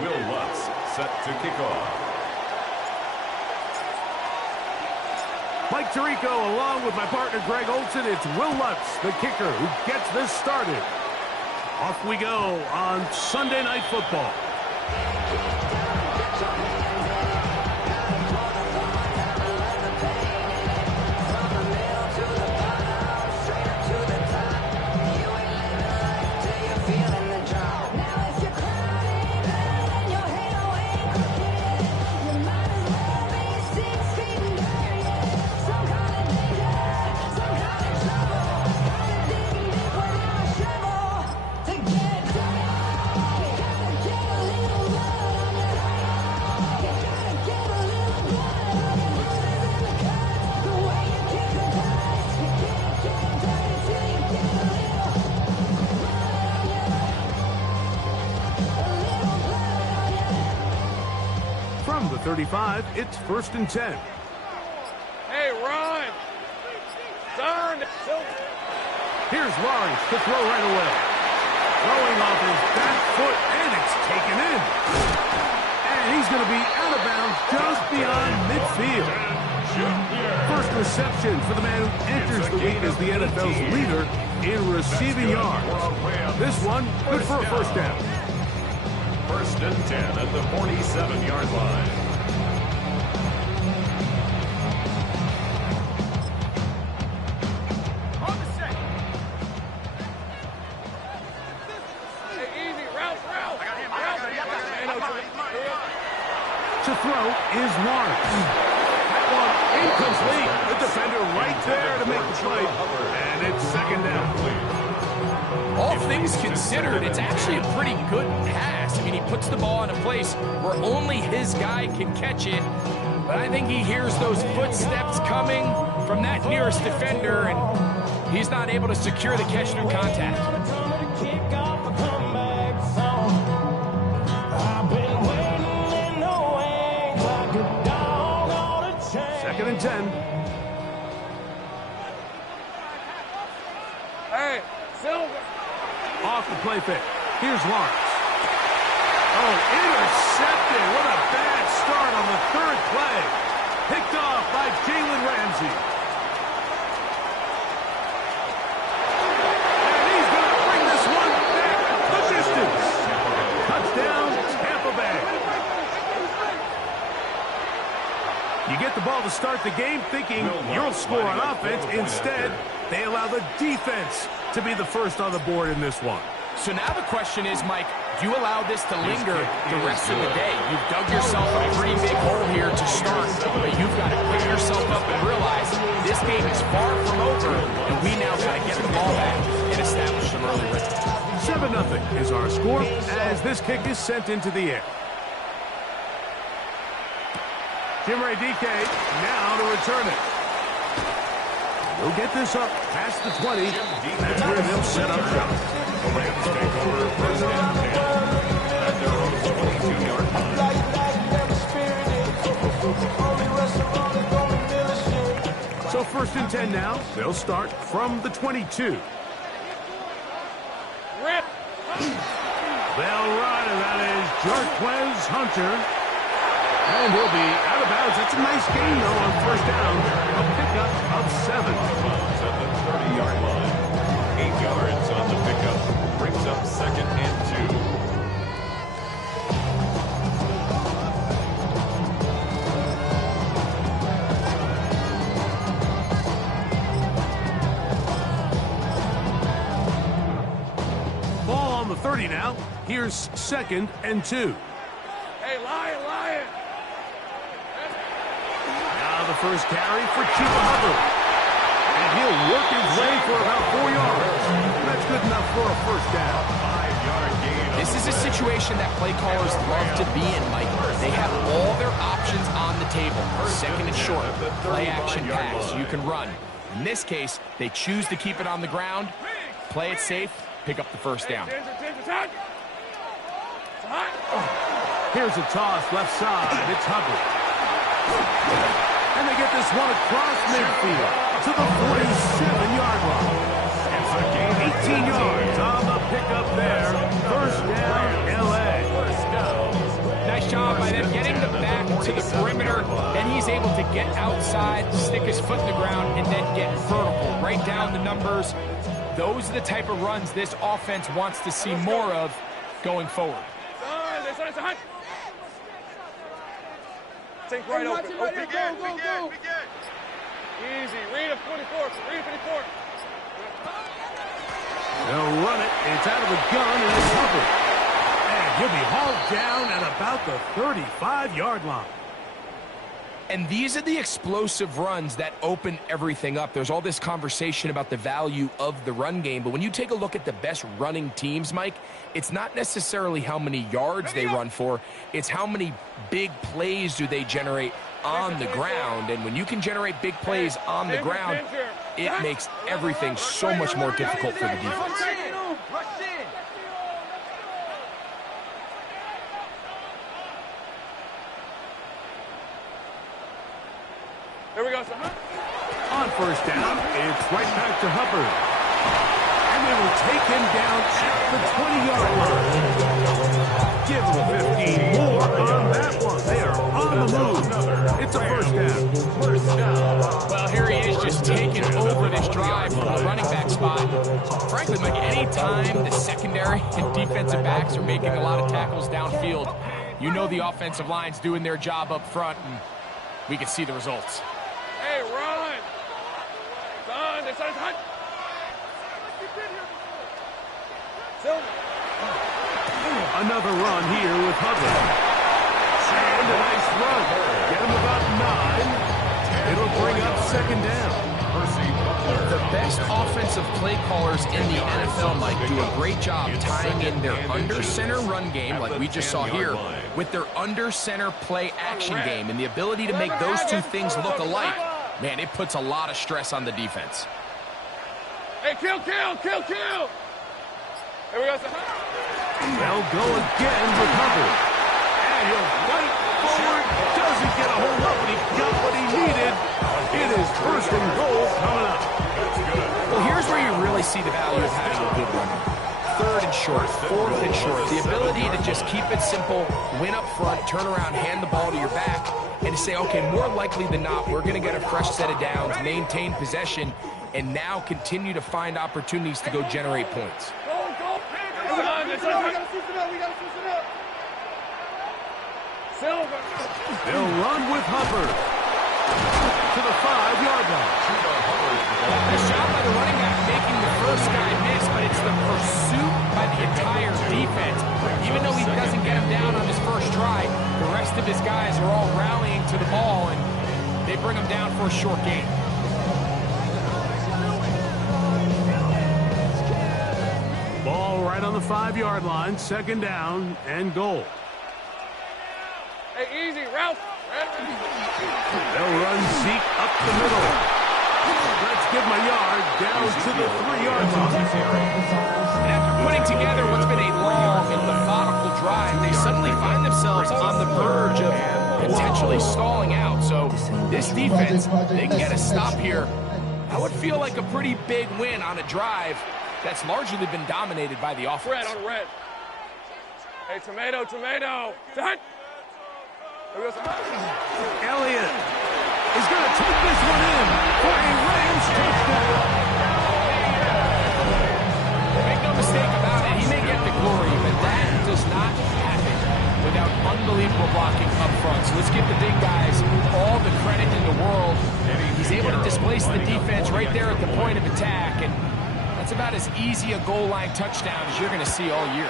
Will Lutz set to kick off. Mike Tirico along with my partner Greg Olson. It's Will Lutz, the kicker, who gets this started. Off we go on Sunday Night Football. From the 35, it's 1st and 10. Hey, Ron! Turn! Here's Lawrence to throw right away. Throwing off his back foot, and it's taken in. And he's going to be out of bounds just beyond midfield. First reception for the man who enters the week as the NFL's leader in receiving yards. This one, good for a first down. 1st and 10 at the 47-yard line. To throw is Lawrence. That one incomplete. The defender right there to make the play. And it's 2nd down. All things considered, it's actually a pretty good pass. I mean, he puts the ball in a place where only his guy can catch it. But I think he hears those footsteps coming from that nearest defender, and he's not able to secure the catch through contact. 2nd and 10. Hey, Silver! Off the play fake. Here's Lawrence. Oh, intercepted. What a bad start on the 3rd play. Picked off by Jalen Ramsey. And he's going to bring this one back the distance. Touchdown, Tampa Bay. You get the ball to start the game thinking you'll score on offense. Instead, they allow the defense to be the first on the board in this one. So now the question is, Mike, do you allow this to linger the rest of the day? You've dug yourself a pretty big hole here to start, but you've got to pick yourself up and realize this game is far from over, and we now got to get the ball back and establish some early rhythm. 7-0 is our score as this kick is sent into the air. Chimere Dike now to return it. He'll get this up past the 20. That's where they'll set up shop. The Rams take over 1st and 10 at their own 22-yard line. So 1st and 10 now. They'll start from the 22. Rip! They'll run, and that is Jarquez Hunter. And he'll be out of bounds. That's a nice gain, though, on 1st down. A pickup of 7. At the 30-yard line. 8 yards on the pickup. Brings up 2nd and 2. Ball on the 30 now. Here's 2nd and 2. Hey, Lion! Now the first carry for Chuba Hubbard. And he'll work his way for about 4 yards. That's good enough for a 1st down. 5-yard gain. This is a situation that play callers love to be in, Mike. They have all their options on the table. 2nd and short, play action pass. You can run. In this case, they choose to keep it on the ground, play it safe, pick up the 1st down. Here's a toss left side. It's Hubbard. And they get this one across midfield to the 47-yard line. 18 yards on the pickup there. 1st down, L.A. to the perimeter. Then he's able to get outside, stick his foot in the ground, and then get vertical. Right down the numbers. Those are the type of runs this offense wants to see more of going forward. Think right open. Go. Easy. Read him 24. Read 54. They'll run it. It's out of the gun, and it's Hubbard. And he'll be hauled down at about the 35-yard line. And these are the explosive runs that open everything up. There's all this conversation about the value of the run game, but when you take a look at the best running teams, Mike, it's not necessarily how many yards they run for, it's how many big plays do they generate on the ground. And when you can generate big plays on the ground, it makes everything so much more difficult for the defense. Here we go, sir. On first down, it's right back to Hubbard. And they will take him down at the 20-yard line. Give him 15 more on that one. They are on the move. It's a first down. Well, here he is just taking over this drive from the running back spot. Frankly, Mike, any time the secondary and defensive backs are making a lot of tackles downfield, you know the offensive line's doing their job up front, and we can see the results. Hey, run! Son, this is hot. Another run here with Hubbard. And a nice run. Get him about 9. It'll bring up second down. The best offensive play callers in the NFL, Mike, do a great job tying in their under-center run game, like we just saw here, with their under-center play action game. And the ability to make those two things look alike, man, it puts a lot of stress on the defense. Hey, kill! Here we go, sir. They'll go again with Hubbard. And he'll fight forward. Doesn't get a hold up, but he got what he needed. It is first and goal coming up. Well, here's where you really see the value of having a good runner. Third and short, fourth and short. The ability to just keep it simple, win up front, turn around, hand the ball to your back, and to say, okay, more likely than not, we're going to get a fresh set of downs, maintain possession, and now continue to find opportunities to go generate points. We gotta switch it up. Silver. They'll run with Hubbard to the 5-yard line. Nice job by the running back making the first guy miss, but it's the pursuit by the entire defense. Even though he doesn't get him down on his first try, the rest of his guys are all rallying to the ball, and they bring him down for a short gain. Ball right on the 5-yard line, second down and goal. Hey, easy, Ralph. They'll run Zeke up the middle. Let's give him a yard down to the 3-yard line. And after putting together what's been a long and methodical drive, they suddenly find themselves on the verge of potentially stalling out. So this defense, they can get a stop here. That would feel like a pretty big win on a drive that's largely been dominated by the offense. Red on red. Hey, tomato. Set. Elliott is going to take this one in for a Rams touchdown. Make no mistake about it, he may get the glory, but that does not happen without unbelievable blocking up front. So let's give the big guys all the credit in the world. He's able to displace the defense right there at the point of attack, and that's about as easy a goal line touchdown as you're going to see all year.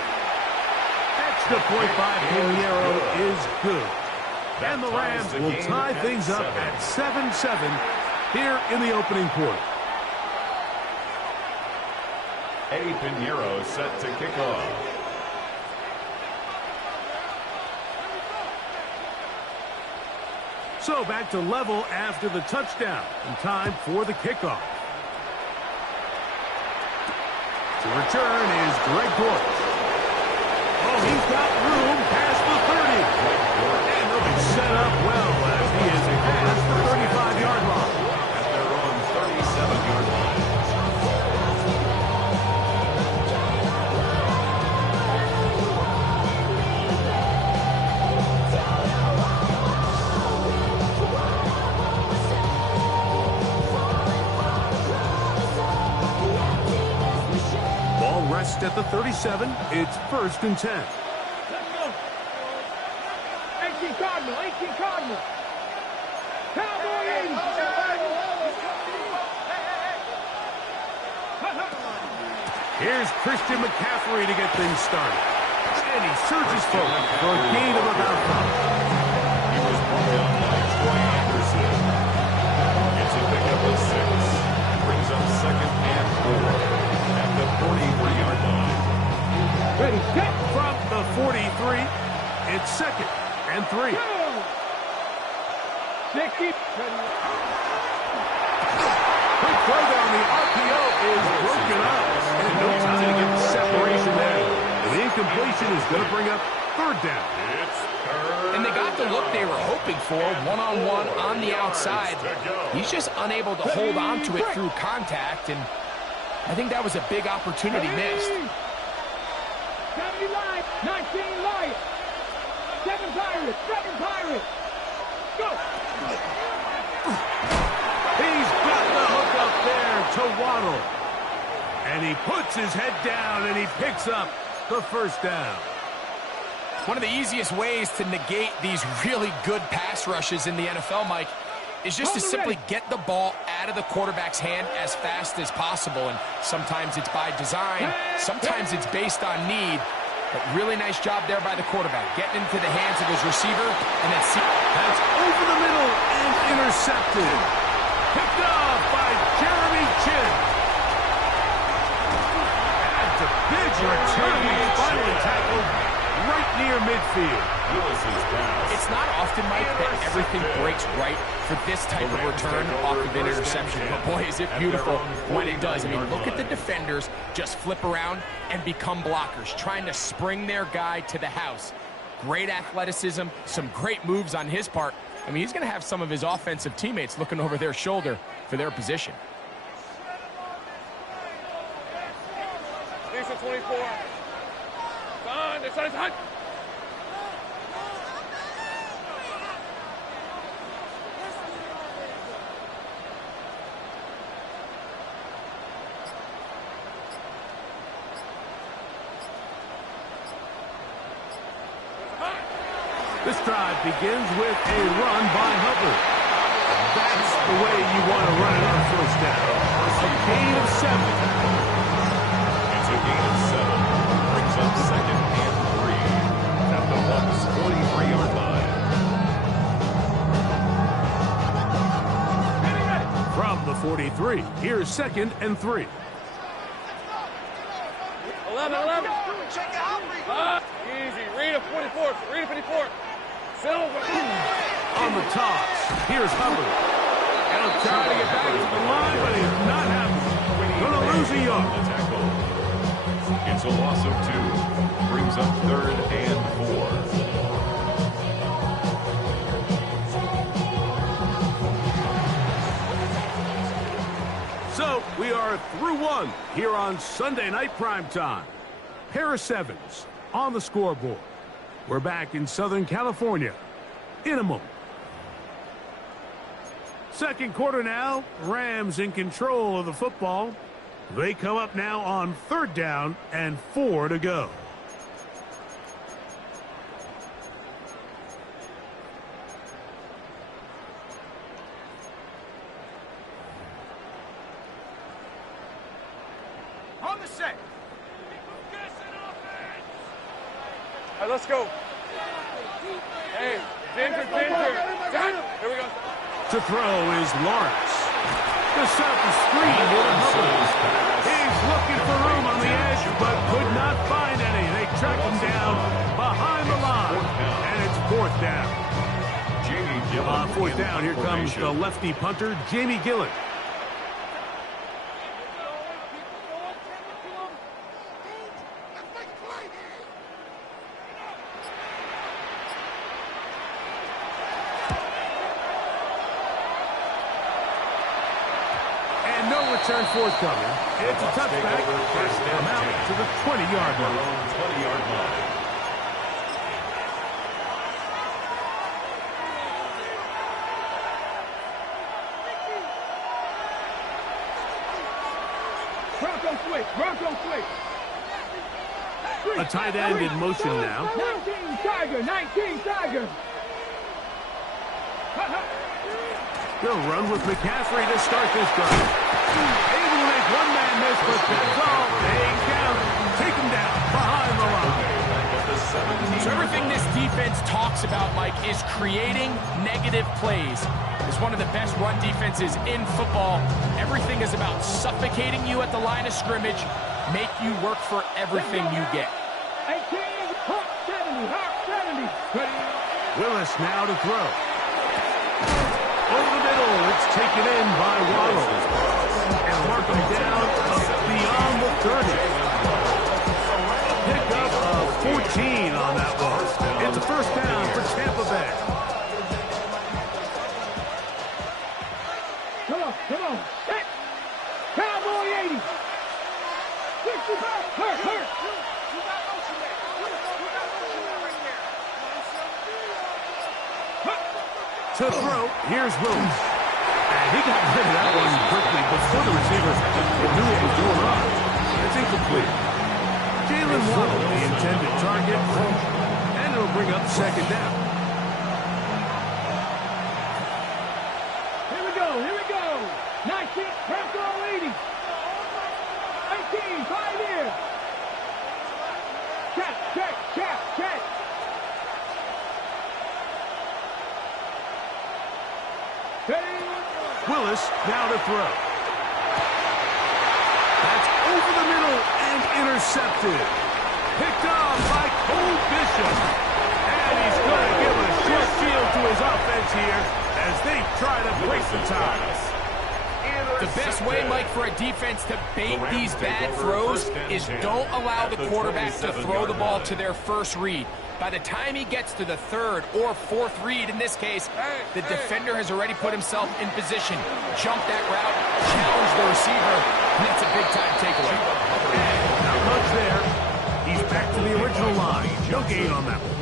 Extra point by Pinheiro is good. And the Rams will tie things up at 7-7 here in the opening quarter. Eddie Pinheiro set to kick off. So back to level after the touchdown. And time for the kickoff. To return is Greg Dortch. Oh, he's got room past the 30. And they'll be set up well as he is past the 35-yard line. At their own 37-yard line. 37. It's 1st and 10. Let's go. 18 Cardinal, 18 Cardinal. Cowboy 80. Here's Christian McCaffrey to get things started. And he surges forward for a gain of about 5. He was brought down by Troy Anderson. It's a pickup of 6. Brings up 2nd and 4 at the 43-yard line. Ready, set. From the 43, it's 2nd and 3. Go. 60. Ready. Quick throw down, the RPO is broken up. And no time to get the separation there. And the incompletion is going to bring up 3rd down. It's 3rd. And they got the look they were hoping for, one-on-one on the outside. He's just unable to hold on to it through contact, and I think that was a big opportunity missed. 70 Lions, 19 Lions. 7 Pirates, 7 Pirates. Go. He's got the hook up there to Waddle. And he puts his head down, and he picks up the 1st down. One of the easiest ways to negate these really good pass rushes in the NFL, Mike, is just to simply get the ball out of the quarterback's hand as fast as possible. And sometimes it's by design, sometimes it's based on need. But really nice job there by the quarterback, getting into the hands of his receiver, and then That's over the middle and intercepted. Picked off by Jeremy Chinn. That's a big return. He's finally tackled right near midfield. Willis's pass. it's not often, Mike, that everything breaks right for this type of return off of an interception. But boy, is it beautiful when it does. I mean, look at the defenders just flip around and become blockers, trying to spring their guy to the house. Great athleticism, some great moves on his part. I mean, he's going to have some of his offensive teammates looking over their shoulder for their position. Decent 24. Son, this side's hot. This drive begins with a run by Hubbard. That's the way you want to run it on first down. A gain of 7. It's a gain of 7. Brings up 2nd and 3 at the Bucs 43-yard line. From the 43, here's 2nd and 3. 11. Easy. Read a 24. Read a 54. Silver. On the toss, here's Hubbard. He'll try to get back to the line, but he's not happening. Going to lose a yard. The tackle. It's a loss of 2. Brings up 3rd and 4. So we are through one here on Sunday Night Primetime. Pair of sevens on the scoreboard. We're back in Southern California in a moment. Second quarter now. Rams in control of the football. They come up now on 3rd down and 4 to go. On the set. All right, let's go. Hey, Ginger. Here we go. To throw is Lawrence. To set up the screen with Hubbard. He's looking for room on the edge, but could not find any. They track him down behind the line, and it's 4th down. Jamie Gillen. On 4th down, here comes the formation. lefty punter, Jamie Gillen. And no return forthcoming. It's a touchback. First down out to the 20-yard Their line. own 20-yard line. Bronco switch. A tight end in motion now. 19 Tiger, 19 Tiger. They'll run with McCaffrey to start this drive. Able to make one man miss, but that's all. They count. Take him down behind the line. So everything this defense talks about, Mike, is creating negative plays. It's one of the best run defenses in football. Everything is about suffocating you at the line of scrimmage, make you work for everything you get. 18, Hawk 70, Hawk 70. Willis now to throw. Over the middle, it's taken in by Waddle. And mark him down beyond the 30. Pickup of 14 on that one. It's a first down for Tampa Bay. Come on. Hey. Cowboy 80. 65. Hurt. To throw, here's Willis. And he got rid of that one quickly before the receiver knew what was going on. It's incomplete. Jalen Waddle, the intended target, and it'll bring up second down. Here we go. 19, Bronco 80. 18, 5 here. Check. Willis now to throw. That's over the middle and intercepted. Picked off by Cole Bishop. And he's going to give a short field to his offense here as they try to break the ties. The best way, Mike, for a defense to bait these bad throws is don't allow the quarterback to throw the ball to their first read. By the time he gets to the third or fourth read, in this case, the defender has already put himself in position, jumped that route, challenged the receiver, and that's a big-time takeaway. Not much there. He's back to the original line. No gain on that one.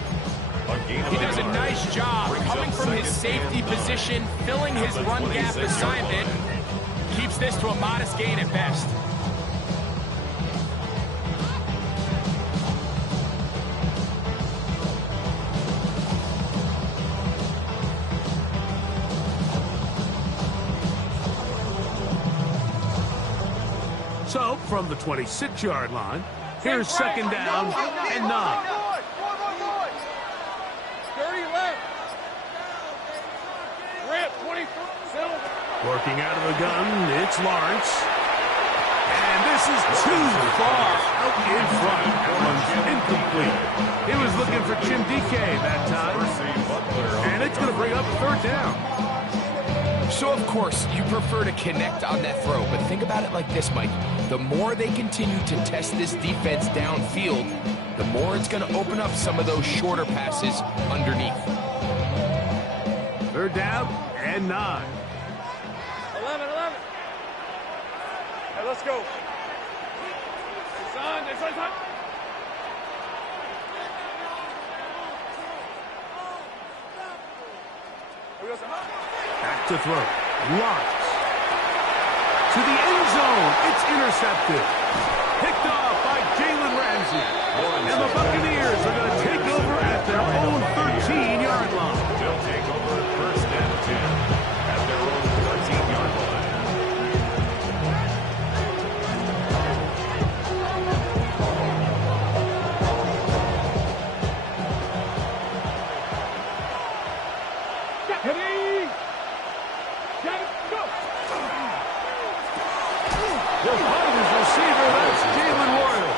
He does a nice job coming from his safety position, filling his run gap assignment, keeps this to a modest gain at best. So, from the 26-yard line, here's second down and 9. 30 left. Rip, 23. Working out of the gun, it's Lawrence. And this is too far out in front. That one's incomplete. He was looking for Jim DK that time. And it's going to bring up third down. So, of course, you prefer to connect on that throw, but think about it like this, Mike. The more they continue to test this defense downfield, the more it's going to open up some of those shorter passes underneath. Third down and 9. 11. Hey, let's go. Hey, son. Back to throw. Lawrence. To the end zone. It's intercepted. Picked off by Jalen Ramsey. And the Buccaneers are going to take over at their own 13-yard line. They'll take over first and 10 at their own 13-yard line. Ready? Go. He'll find his receiver. That's Jalen Royal.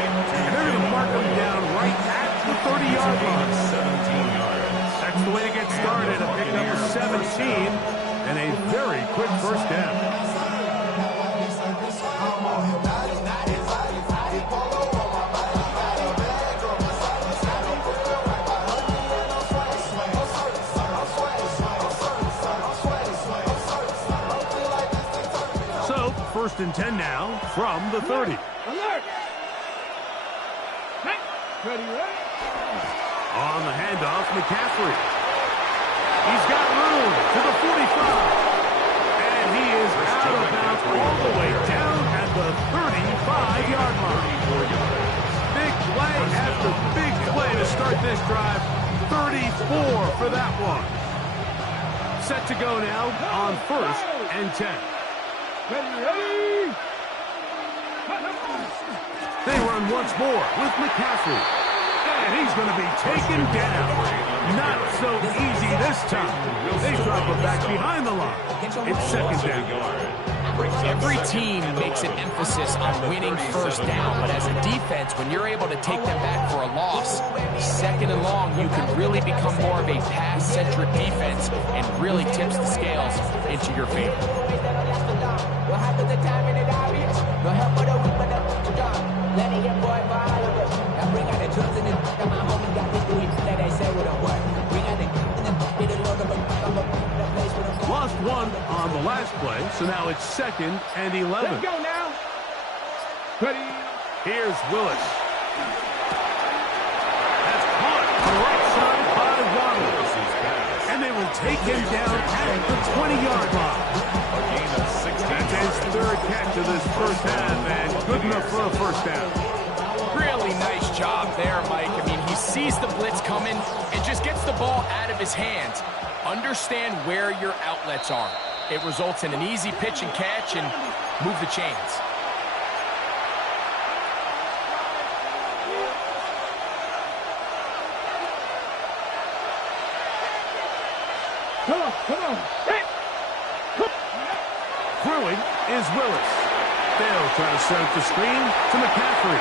And they're going to mark him down right at the 30-yard line. 17 yards. That's the way to get started. A pickup of 17 and a very quick first down. So, first and 10 now from the 30. Alert. Hey. Ready? On the handoff, McCaffrey. He's got room to the 45. And he is out of bounds all the way down at the 35-yard line. 34 yards. Big play after big play to start this drive. 34 for that one. Set to go now on 1st and 10. Ready. They run once more with McCaffrey. And he's going to be taken down. Not so easy this time. They drop him back behind the line. It's 2nd down. Every team makes an emphasis on winning first down, but as a defense, when you're able to take them back for a loss, 2nd and long, you can really become more of a pass-centric defense and really tips the scales into your favor. Lost one on the last play, so now it's 2nd and 11. Let's go now. Ready. Here's Willis. That's caught on the right side by Waddle. And they will take him down at the 20-yard line. That's his 3rd catch of this first half, and good enough for a first down. Really nice job there, Mike. I mean, he sees the blitz coming and just gets the ball out of his hands. Understand where your outlets are. It results in an easy pitch and catch and move the chains. Come on. Throwing is Willis. They'll try to set up the screen to McCaffrey.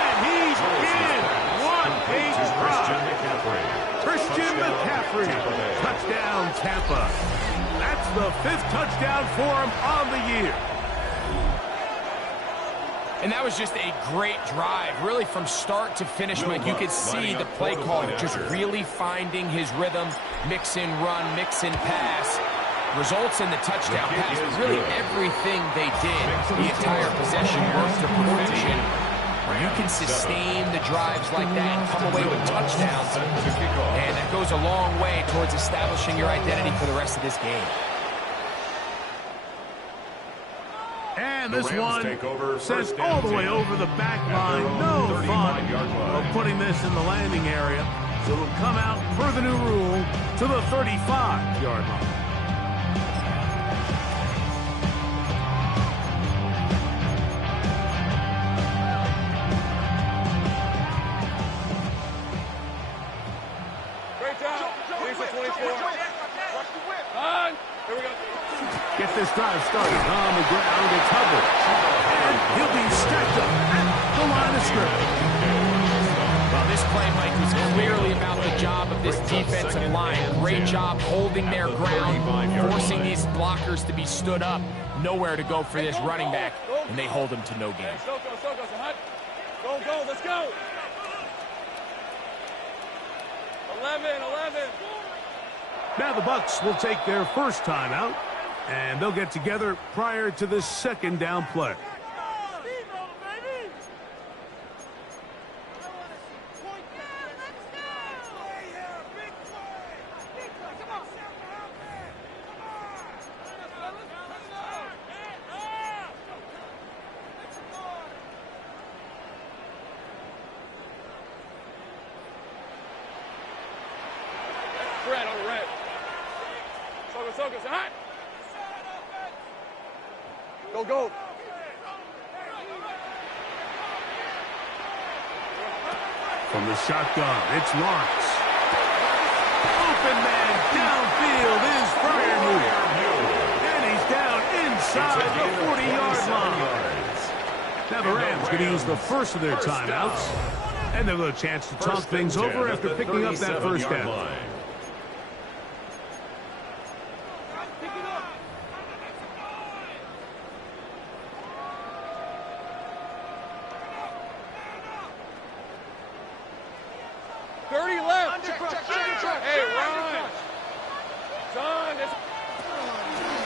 And he's in. What a drop. Christian McCaffrey. Touchdown, Tampa. That's the 5th touchdown for him on the year. And that was just a great drive. Really from start to finish, Mike, you could see the play caller just really finding his rhythm. Mix in run, mix in pass. Results in the touchdown pass. But really everything they did, the entire possession worked to perfection. When you can sustain the drives like that and come away with touchdowns, and that goes a long way towards establishing your identity for the rest of this game. And this one sends all the way over the back line. No fun of putting this in the landing area. So it'll come out per the new rule to the 35-yard line. Get this drive started on the ground. It's Hubbard. And he'll be stacked up at the line of scrimmage. Well, this play, Mike, was clearly about the job of this defensive line. Great job holding their ground, forcing these blockers to be stood up. Nowhere to go for this running back, and they hold him to no gain. Go, let's go. 11. Now the Bucs will take their first timeout, and they'll get together prior to this 2nd down play. Red on the red. Socos, hot. Go. From the shotgun, it's Lawrence. Open man downfield is Freiermuth. And he's down inside the 40-yard line. Now the Rams going to use the first of their timeouts. And they'll have a chance to talk things over after picking up that first down.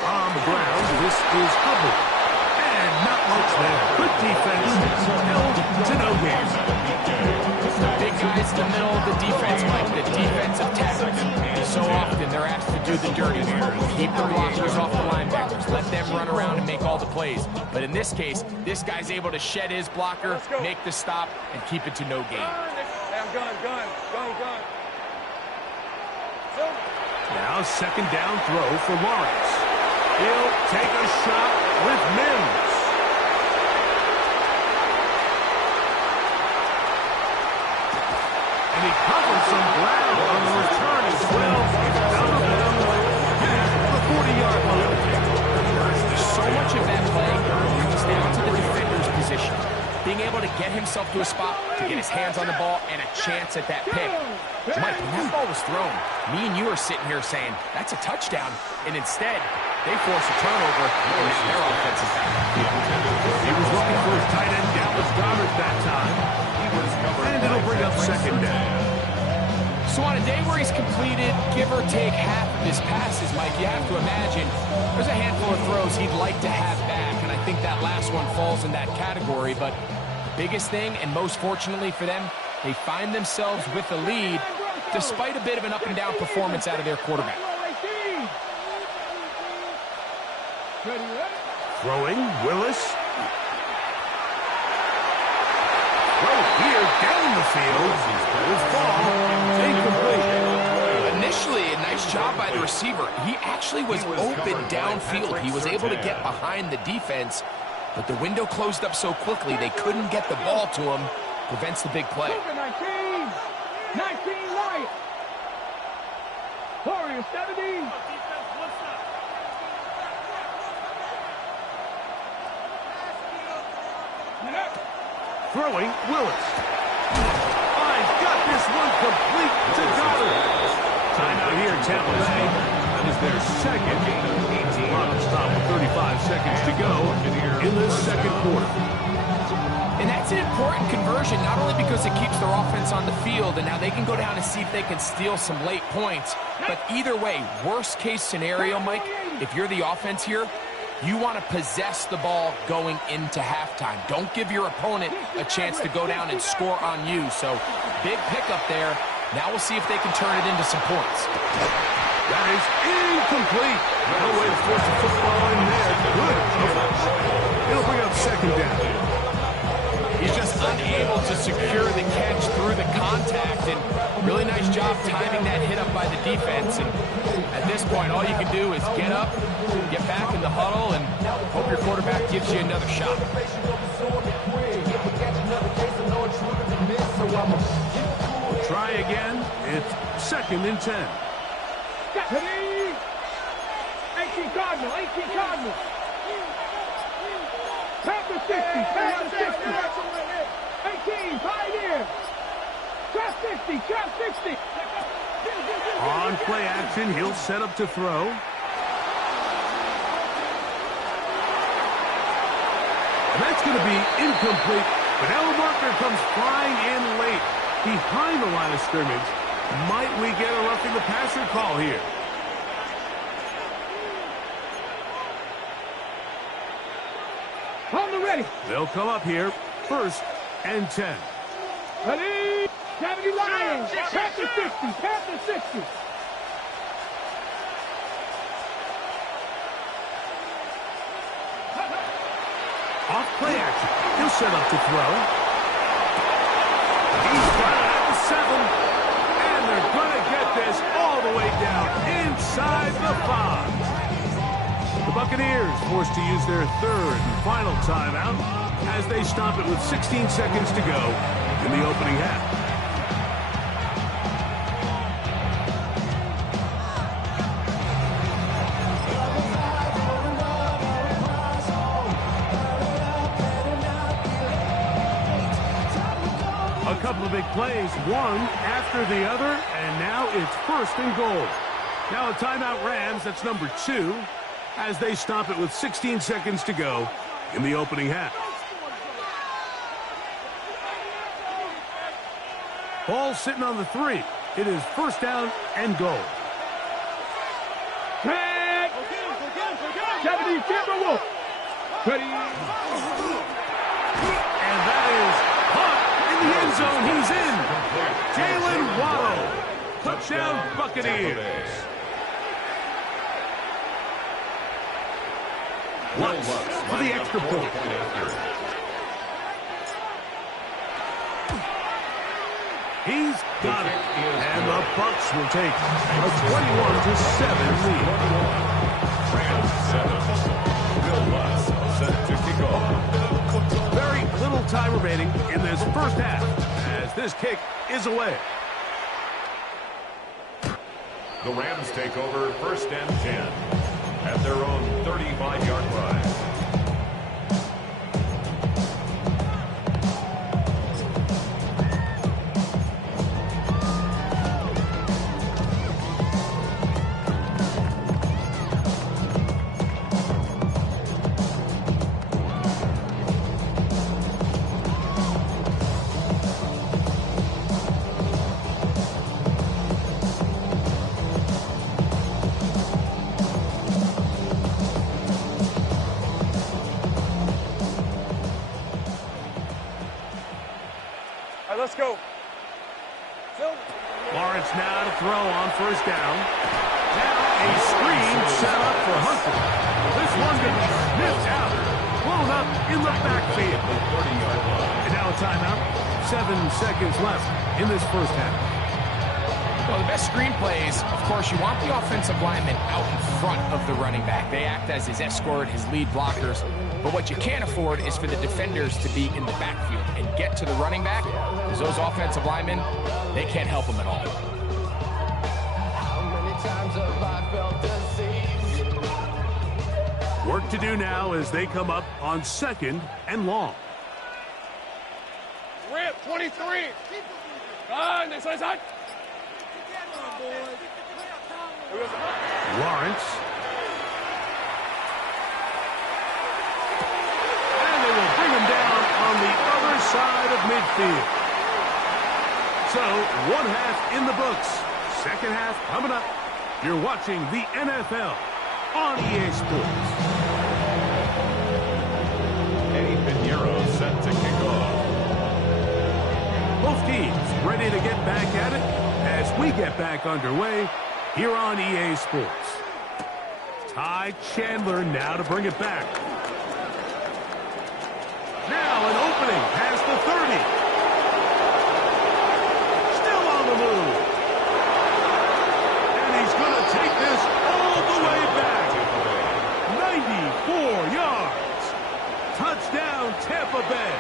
On the ground, this is Hubbard. And not much there. Good defense. Held to no gain. The big guys in the middle of the defense, Mike, the defensive tackles. So often they're asked to do the dirty work. Keep the blockers off the linebackers. Let them run around and make all the plays. But in this case, this guy's able to shed his blocker, make the stop, and keep it to no gain. Hey, I'm gun. Now second down throw for Lawrence. He'll take a shot with Mims. And he covers some ground on the return as well. It's out of bounds at the 40-yard line. So much of that play comes down to the defender's position. Being able to get himself to a spot, to get his hands on the ball, and a chance at that pick. Mike, when that ball was thrown, me and you are sitting here saying, that's a touchdown. And instead, they force a turnover, and now their offense is back. He was looking for his tight end, Dallas Goedert, that time. And it'll bring up second down. So on a day where he's completed, give or take half of his passes, Mike, you have to imagine there's a handful of throws he'd like to have back, and I think that last one falls in that category. But the biggest thing, and most fortunately for them, they find themselves with the lead despite a bit of an up-and-down performance out of their quarterback. Throwing, Willis. Throw here down the field. His ball incomplete. Initially, a nice job by the receiver. He actually was open downfield. He was able to get behind the defense, but the window closed up so quickly they couldn't get the ball to him. Prevents the big play. 19 right. Warriors 70. Throwing, Willis. He's got this one complete to Goddard. Timeout here in Tampa Bay. That is their second. Clock is stopped with 35 seconds to go in the second quarter. And that's an important conversion, not only because it keeps their offense on the field, and now they can go down and see if they can steal some late points. But either way, worst case scenario, Mike, if you're the offense here, you want to possess the ball going into halftime. Don't give your opponent a chance to go down and score on you. So, big pickup there. Now we'll see if they can turn it into some points. That is incomplete. No way to force the football in there. Good coverage. It'll bring up second down. He's just unable to secure the catch through the contact, and really nice job timing that hit up by the defense. And at this point, all you can do is get up, get back in the huddle, and hope your quarterback gives you another shot. We'll try again. It's second and 10. 18 Cardinals. Panther 60. 18, Pioneer. Trap 60. On play action, he'll set up to throw. That's going to be incomplete. But Al Marker comes flying in late behind the line of scrimmage. Might we get a roughing the passer call here? On the ready. They'll come up here. First and 10. Ready. 70 Lions. Panther 60. Off play action. He'll set up to throw. He's got it at the 7. And they're going to get this all the way down inside the 5. The Buccaneers forced to use their third and final timeout as they stop it with 16 seconds to go in the opening half. A couple of big plays, one after the other, and now it's first and goal. Now a timeout Rams, that's number 2, as they stop it with 16 seconds to go in the opening half. Ball sitting on the 3. It is first down and goal. Tag. 70 Timberwolves. Ready. And that is caught in the end zone. He's in. Jalen Waddle. Touchdown Buccaneers. Lutz for the extra point. He's got it. And the Bucks will take a 21-7 lead. Rams 7. Will Lutz set to kick off. Very little time remaining in this first half as this kick is away. The Rams take over 1st and 10 at their own 35-yard line. Let's go. Lawrence now to throw on 1st down. Now a screen set up for Hunter. This one going to be sniffed out. Blown up in the backfield. And now a timeout. 7 seconds left in this first half. Well, the best screen plays, of course, you want the offensive lineman out in front of the running back. They act as his escort, his lead blockers. But what you can't afford is for the defenders to be in the backfield and get to the running back, because those offensive linemen, they can't help him at all. Work to do now as they come up on 2nd and long. Rip, 23. Next side. Lawrence. And they will bring him down on the other side of midfield. So, 1 half in the books. 2nd half coming up. You're watching the NFL on EA Sports. Eddie Pinheiro set to kick off. Both teams ready to get back at it as we get back underway here on EA Sports. Ty Chandler now to bring it back. Now an opening past the 30. Still on the move. And he's going to take this all the way back. 94 yards. Touchdown, Tampa Bay.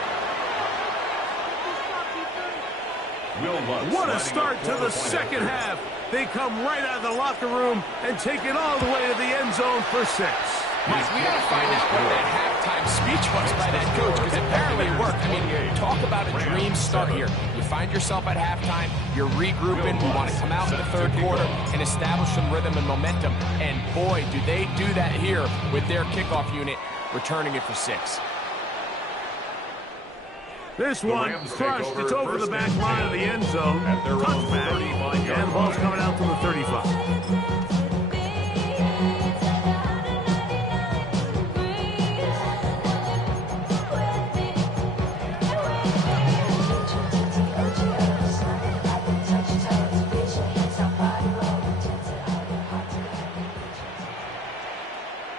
What a start to the 2nd half. They come right out of the locker room and take it all the way to the end zone for 6. Mike, we got to find out what that halftime speech was by that coach, because apparently it worked. I mean, talk about a dream start here. You find yourself at halftime, you're regrouping, you want to come out in the 3rd quarter and establish some rhythm and momentum. And boy, do they do that here with their kickoff unit, returning it for 6. This one crushed. It's over the back line of the end zone. Touchback. And the ball's coming out to the 35.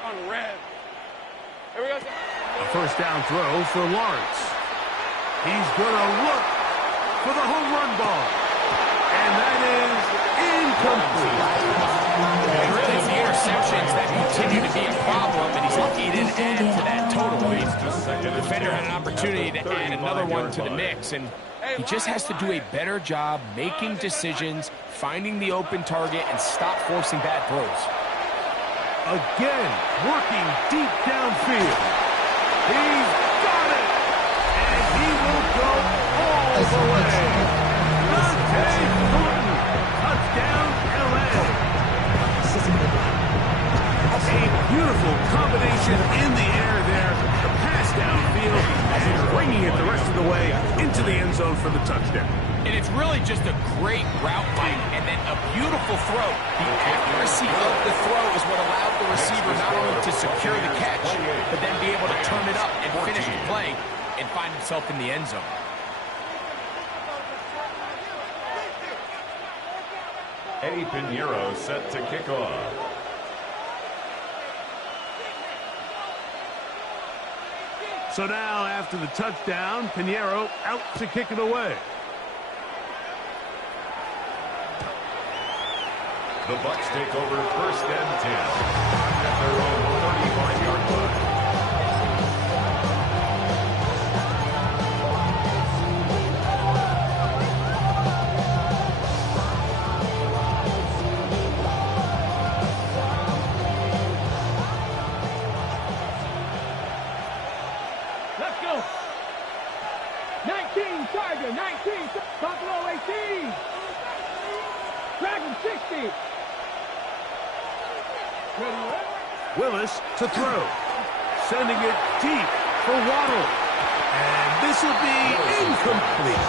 On red. Here we go. A 1st down throw for Lawrence. He's going to look for the home run ball. And that is incomplete. And really, the interceptions that continue to be a problem, and he's lucky he didn't add to that total. The defender had an opportunity to add another one to the mix, and he just has to do a better job making decisions, finding the open target, and stop forcing bad throws. Again, working deep downfield. He's got it. And he will go all the way. Dante Thornton. Touchdown, LA. A beautiful combination in the air there. The pass downfield and bringing it the rest of the way into the end zone for the touchdown. And it's really just a great route fight and then a beautiful throw. The accuracy of the throw is what allowed the receiver not only to secure the catch, but then be able to turn it up and finish the play and find himself in the end zone. Eddie Pinheiro set to kick off. So now, after the touchdown, Pinheiro out to kick it away. The Bucs take over 1st and 10 at their own 35-yard line. Let's go. 19, Tiger, 19, Buffalo 18. Dragon 60. Willis to throw. Sending it deep for Waddle. And this will be incomplete.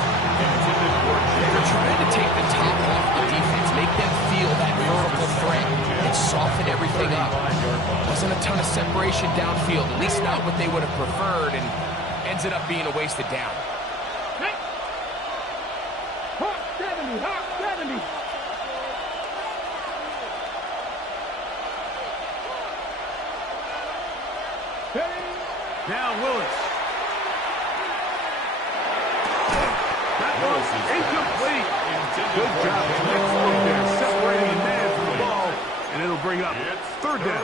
They're trying to take the top off the defense, make them feel that vertical threat, and soften everything up. Wasn't a ton of separation downfield, at least not what they would have preferred, and ends it up being a wasted down. Hot 70, hot 70. Now Willis. That was incomplete. Good job there, separating the man from the ball, and it'll bring up 3rd down.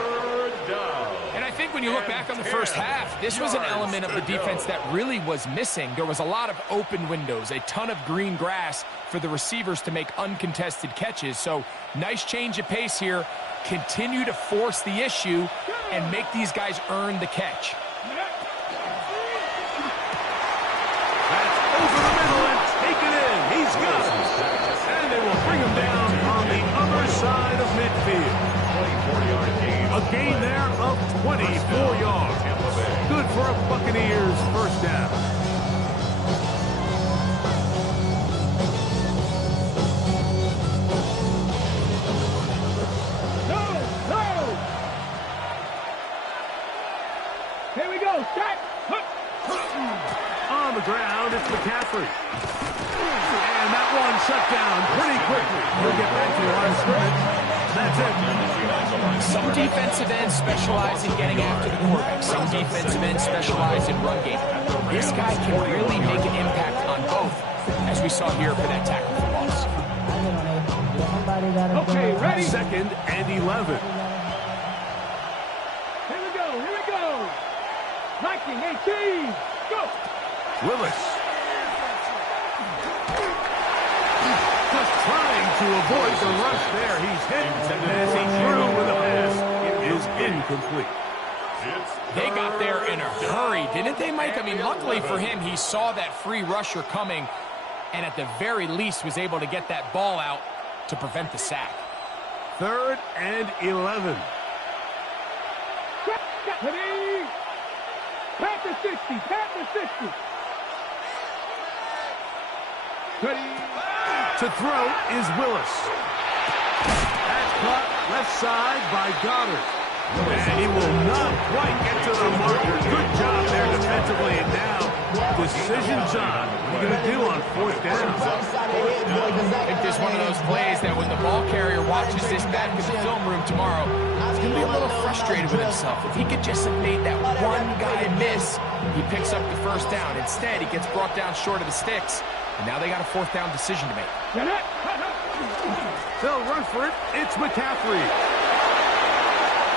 And I think when you look back on the first half, this was an element of the defense that really was missing. There was a lot of open windows, a ton of green grass for the receivers to make uncontested catches. So nice change of pace here. Continue to force the issue and make these guys earn the catch. That's over the middle and take it in. He's got it. And they will bring him down on the other side of midfield. A gain there of 24 yards. Good for a Buccaneers 1st down. Here we go, set. On the ground, it's McCaffrey. And that one shut down pretty quickly. He'll get back to the line of scrimmage. That's it. Some defensive ends specialize in getting after the quarterback. Some defensive ends specialize in run game. This guy can really make an impact on both, as we saw here for that tackle for loss. Okay, ready? 2nd and 11. Here we go, here we go. 19, 18, go. Willis. Just trying to avoid the rush there. He's hit as he threw with a pass. It is incomplete. They got there in a hurry, didn't they, Mike? I mean, luckily for him, he saw that free rusher coming and at the very least was able to get that ball out to prevent the sack. 3rd and 11. Ready? Panther 60, Panther 60. Ready? To throw is Willis. That's caught left side by Goddard. And he will not quite get to the marker. Good job there defensively. And now, decision time. What are you going to do on 4th down? I think there's one of those plays that when the ball carrier watches this back in the film room tomorrow, he's going to be a little frustrated with himself. If he could just have made that one guy miss, he picks up the 1st down. Instead, he gets brought down short of the sticks. And now they got a 4th down decision to make. They'll run for it. It's McCaffrey.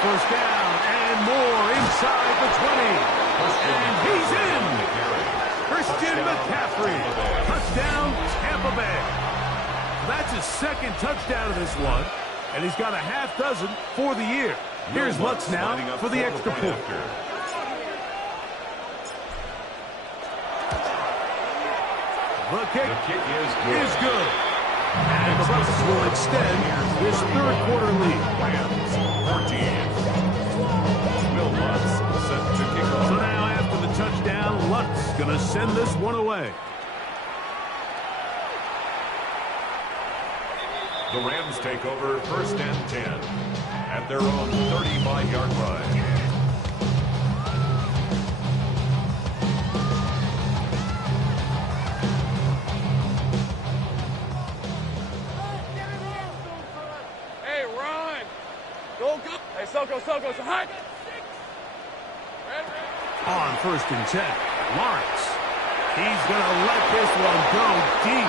1st down and more inside the 20. And he's in. Christian McCaffrey. Touchdown, Tampa Bay. That's his 2nd touchdown of this one. And he's got a half dozen for the year. Here's Lutz now for the extra point. The kick is good. And the Bucs will extend this 3rd quarter lead. Rams 14. Will Lutz set to kick off. So now after the touchdown, Lutz going to send this one away. The Rams take over 1st and 10 at their own 35-yard line. Go, go. Hey, Soko, so hot. On 1st and 10, Lawrence. He's going to let this one go deep.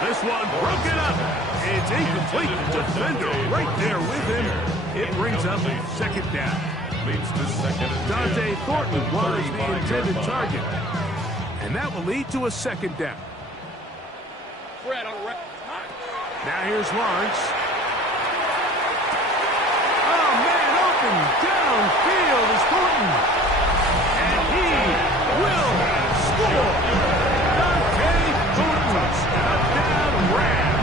This one broken up. It's incomplete. The defender right there with him. It brings up 2nd down. Leads to 2nd and 10. Dante Thornton was the intended target. And that will lead to a 2nd down. Fred on the right. Now here's Lawrence. Oh, man, open downfield is Thornton. And he will score. Dante Thornton, touchdown Ram.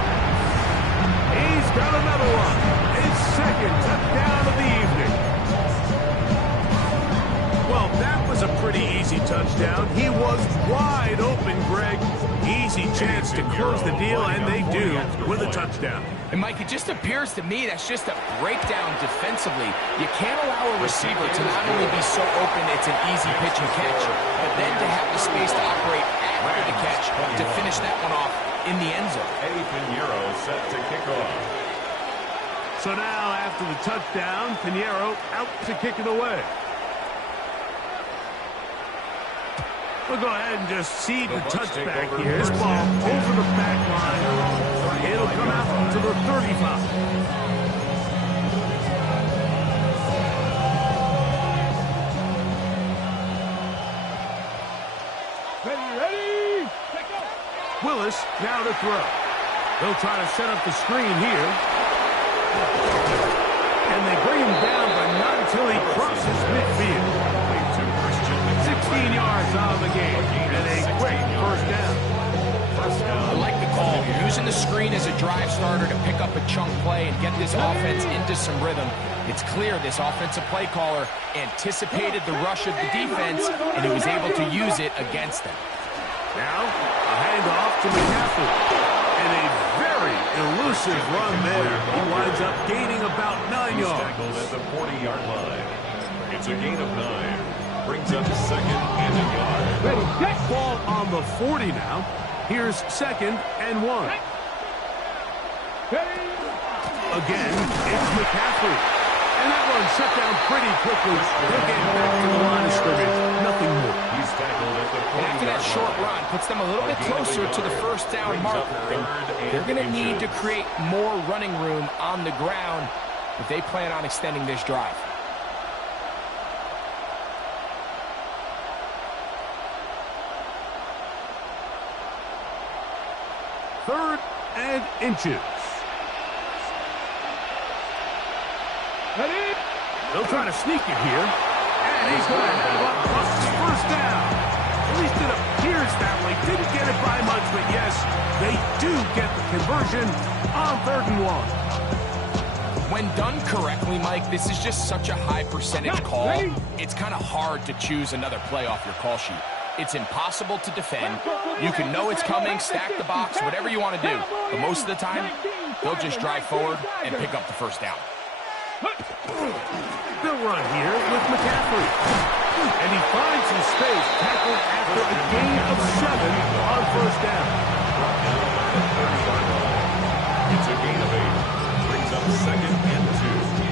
He's got another one. His 2nd touchdown of the evening. Well, that was a pretty easy touchdown. He was wide open, Greg. Easy chance to close the deal, and they do with a touchdown. And, Mike, it just appears to me that's just a breakdown defensively. You can't allow a receiver to not only be so open it's an easy pitch and catch, but then to have the space to operate after the catch to finish that one off in the end zone. Eddie Pinheiro set to kick off. So now, after the touchdown, Pinheiro out to kick it away. We'll go ahead and just see the touchback here. This ball over the back line. It'll come out to the 35. Ready? Willis now to throw. They'll try to set up the screen here. And they bring him down, but not until he crosses midfield. 16 yards out of the game, and a quick 1st down. I like the call. Using the screen as a drive starter to pick up a chunk play and get this offense into some rhythm. It's clear this offensive play caller anticipated the rush of the defense, and he was able to use it against them. Now, a handoff to McCaffrey. And a very elusive run there. He winds up gaining about 9 yards. Tackled at the 40-yard line. It's a gain of 9. Brings up 2nd and a yard. Ball on the 40 now. Here's 2nd and 1. Again, it's McCaffrey. And that one shut down pretty quickly. They'll get back to the line of scrimmage. Nothing more. He's tackled at the 40-yard line. And after that short run, puts them a little bit closer to the 1st down marker. They're going to need to create more running room on the ground if they plan on extending this drive. 3rd and inches. Ready? They'll try to sneak it here. And he's going to have up plus 1st down. At least it appears that way. Didn't get it by much, but yes, they do get the conversion on 3rd and 1. When done correctly, Mike, this is just such a high percentage call. It's kind of hard to choose another play off your call sheet. It's impossible to defend. You can know it's coming, stack the box, whatever you want to do. But most of the time, they'll just drive forward and pick up the 1st down. They'll run here with McCaffrey. And he finds some space, tackled after a gain of 7 on 1st down. It's a gain of 8. Brings up 2nd and 2.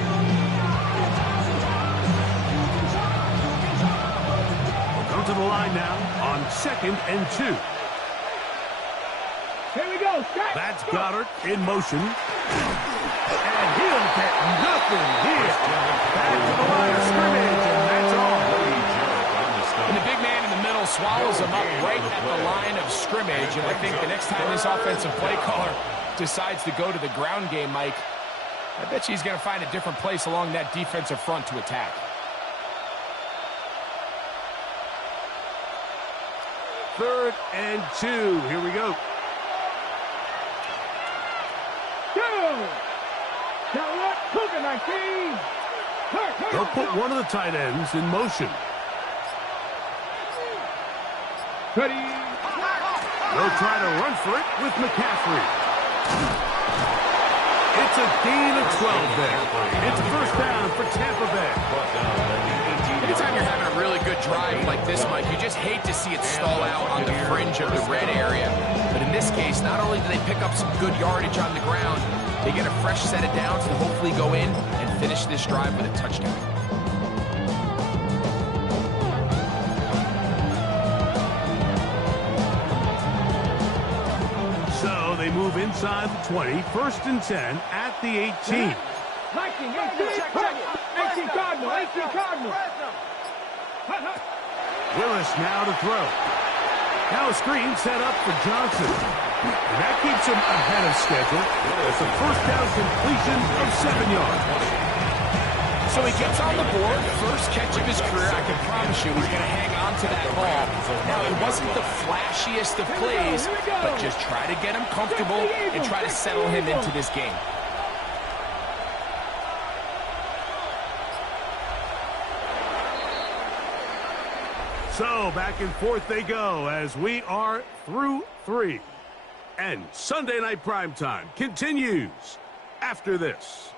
To the line now on 2nd and 2. Here we go. That's Goddard in motion. And he'll get nothing here. Back to the line of scrimmage, and that's all. And the big man in the middle swallows him up right at the line of scrimmage. And I think the next time this offensive play caller decides to go to the ground game, Mike, I bet you he's going to find a different place along that defensive front to attack. 3rd and 2. Here we go. Cougar 19. They'll put one of the tight ends in motion. Ready. They'll try to run for it with McCaffrey. It's a gain of 12 there. It's a 1st down for Tampa Bay. Anytime you're having a really good drive like this, Mike, you just hate to see it stall out on the fringe of the red area. But in this case, not only do they pick up some good yardage on the ground, they get a fresh set of downs to hopefully go in and finish this drive with a touchdown. inside the 20. First and 10 at the 18. 19, check. 18 Cardinal, 18 Cardinal. Willis now to throw. Now a screen set up for Johnson. And that keeps him ahead of schedule. It's a first down completion of 7 yards. So he gets on the board, first catch of his career. I can promise you he's going to hang on to that ball. Now, it wasn't the flashiest of plays, but just try to get him comfortable and try to settle him into this game. So back and forth they go as we are through 3. And Sunday Night Primetime continues after this.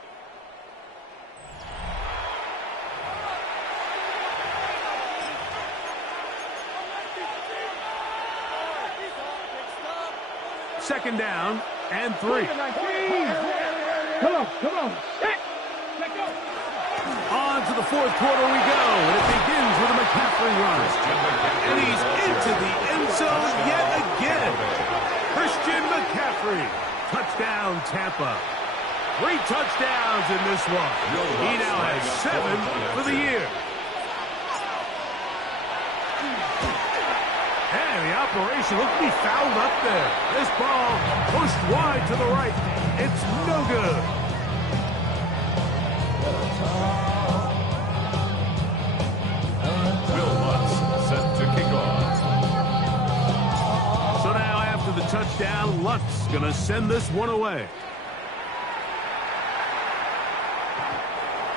Second down and 3. Come on. On to the fourth quarter we go, and it begins with a McCaffrey run. And he's into the end zone yet again. Christian McCaffrey. Touchdown, Tampa. 3 touchdowns in this one. He now has 7 for the year. And the operation looked to be fouled up there. This ball pushed wide to the right. It's no good. Will Lutz set to kick off. So now after the touchdown, Lutz going to send this one away.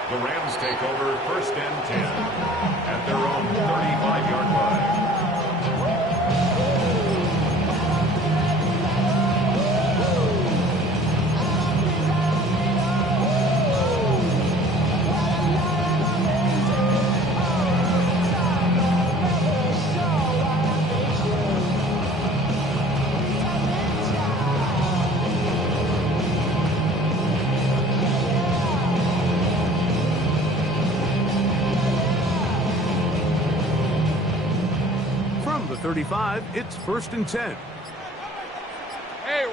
The Rams take over first and 10 at their own 35-yard line. From the 35, it's first and 10. Hey,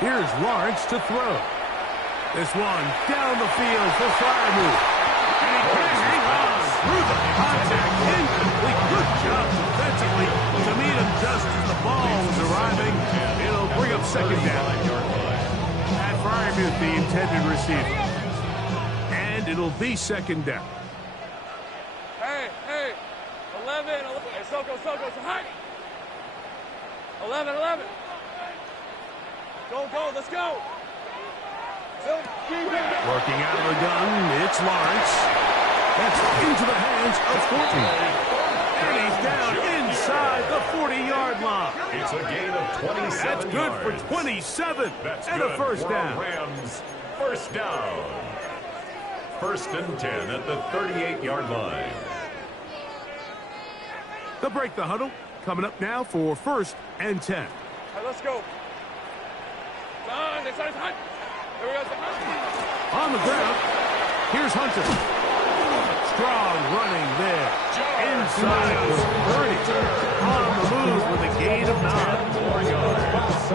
Here's Lawrence to throw. This one down the field for Freiermuth. And he can't hang on through the contact. Incomplete. Good job defensively to meet him just as the ball was arriving. It'll bring up second down. At Freiermuth, the intended receiver. And it'll be second down. Hey. 11. Hey, Soko, so high. 11. Go, let's go. Working out of the gun, it's Lawrence. That's into the hands of Thornton. And he's down inside the 40-yard line. It's a gain of 27 That's good yards. for 27 That's and good a first for down. Rams. First down. First and 10 at the 38-yard line. They'll break the huddle. Coming up now for first and 10. All right, let's go. It's hot. There we go. On the ground, here's Hunter. Strong running there. Inside the 30. On the move with a gain of 9.